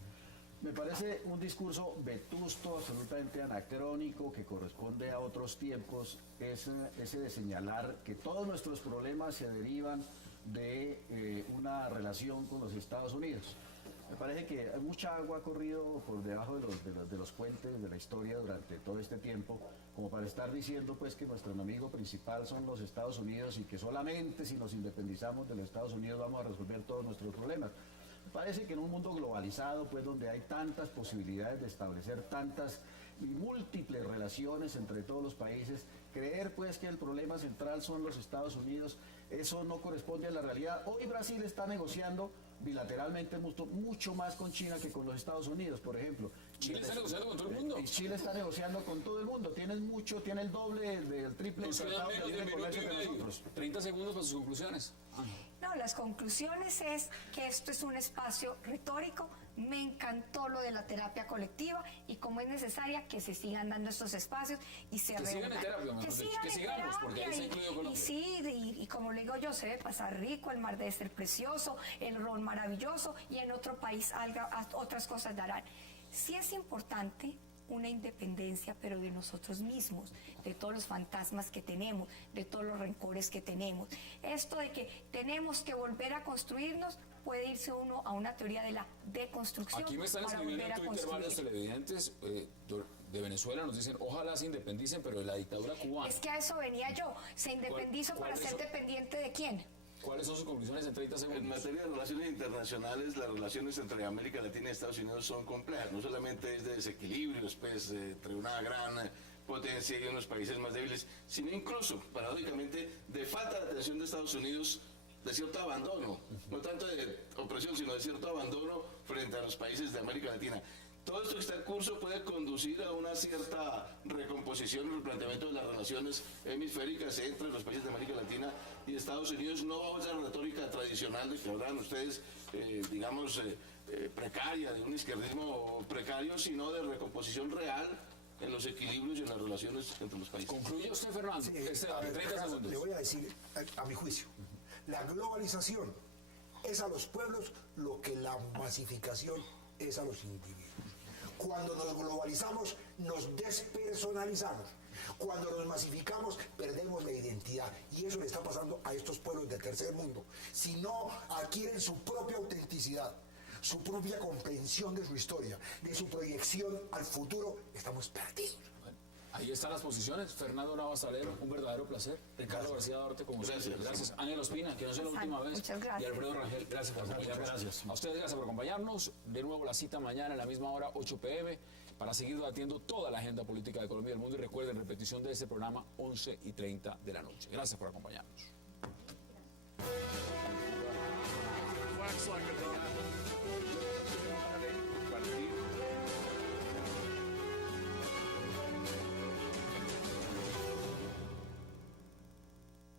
Me parece un discurso vetusto, absolutamente anacrónico, que corresponde a otros tiempos, ese de señalar que todos nuestros problemas se derivan de una relación con los Estados Unidos. Me parece que mucha agua ha corrido por debajo de los puentes de la historia durante todo este tiempo, como para estar diciendo pues que nuestro enemigo principal son los Estados Unidos y que solamente si nos independizamos de los Estados Unidos vamos a resolver todos nuestros problemas. Me parece que en un mundo globalizado, pues donde hay tantas posibilidades de establecer tantas y múltiples relaciones entre todos los países, creer pues que el problema central son los Estados Unidos, eso no corresponde a la realidad. Hoy Brasil está negociando bilateralmente mucho más con China que con los Estados Unidos, por ejemplo. Chile está negociando con todo el mundo. Y Chile está negociando con todo el mundo. Tiene el doble del triple de tratado que tiene comercio que nosotros. 30 segundos para sus conclusiones. No, las conclusiones es que esto es un espacio retórico. Me encantó lo de la terapia colectiva y como es necesaria que se sigan dando estos espacios y se reúnan. Que sigamos, porque ahí se incluye Colombia. Y sí, y como le digo yo, se debe pasar rico, el mar debe ser precioso, el ron maravilloso y en otro país otras cosas darán. Sí es importante una independencia, pero de nosotros mismos, de todos los fantasmas que tenemos, de todos los rencores que tenemos. Esto de que tenemos que volver a construirnos, puede irse uno a una teoría de la deconstrucción. Aquí me están escribiendo en Twitter varios televidentes de Venezuela, nos dicen, ojalá se independicen, pero de la dictadura cubana. Es que a eso venía yo. ¿Se independizo para ser dependiente de quién? ¿Cuáles son sus conclusiones en 30 segundos? En materia de relaciones internacionales, las relaciones entre América Latina y Estados Unidos son complejas. No solamente es de desequilibrios, pues, entre una gran potencia y unos países más débiles, sino incluso, paradójicamente, de falta de atención de Estados Unidos, de cierto abandono, no tanto de opresión, sino de cierto abandono frente a los países de América Latina. Todo esto que está en curso puede conducir a una cierta recomposición en el planteamiento de las relaciones hemisféricas entre los países de América Latina y Estados Unidos. No vamos a la retórica tradicional de que hablan ustedes, precaria, de un izquierdismo precario, sino de recomposición real en los equilibrios y en las relaciones entre los países. ¿Concluye usted, Fernando? Sí, 30 segundos. Le voy a decir, a mi juicio, la globalización es a los pueblos lo que la masificación es a los individuos. Cuando nos globalizamos, nos despersonalizamos. Cuando nos masificamos, perdemos la identidad. Y eso le está pasando a estos pueblos del tercer mundo. Si no adquieren su propia autenticidad, su propia comprensión de su historia, de su proyección al futuro, estamos perdidos. Bueno, ahí están las posiciones. Fernando Navas Salero, un verdadero placer. Ricardo García Duarte, como siempre. Gracias. Ángel Ospina, que no sea la última vez. Muchas gracias. Y Alfredo Rangel, gracias por acompañarnos. Gracias. A ustedes, gracias por acompañarnos. De nuevo la cita mañana a la misma hora, 8 p.m., para seguir debatiendo toda la agenda política de Colombia y del mundo. Y recuerden, repetición de este programa, 11:30 de la noche. Gracias por acompañarnos.